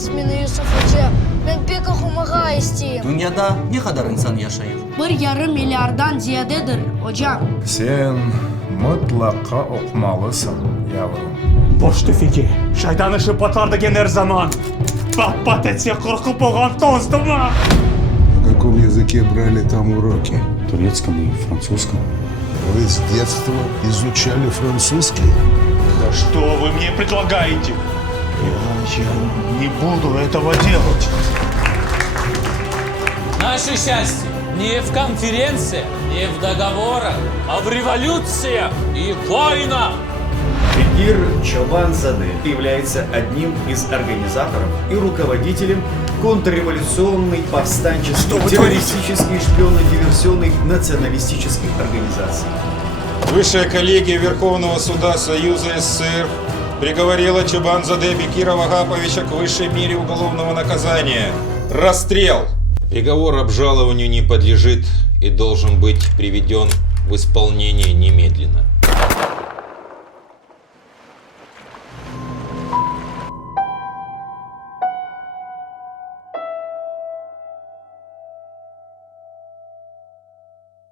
Рахмәтегез мине, Юсуф Хаҗа. Мен бик охымага истейм. Dünyada ne kadar insan yaşayır? 1,5 миллиардан зиядедир, hocam. Sen mutlaka okumalısın yavrum. Boş tüfeki. Şeytan ışığı patlar деген her zaman. Pat etse korkup oğan tozdu mu? На каком языке брали там уроки? Турецком и французском. Вы с детства изучали французский? Да что вы мне предлагаете? Я не буду этого делать. Наше счастье не в конференции, не в договорах, а в революциях и войнах. Бекир Чобанзаде является одним из организаторов и руководителем контрреволюционной, повстанческой, террористической, шпионно-диверсионной, националистических организаций. Высшая коллегия Верховного суда Союза СССР приговорила Чобанзаде Бекира Вагаповича к высшей мере уголовного наказания – расстрел. Приговор обжалованию не подлежит и должен быть приведен в исполнение немедленно.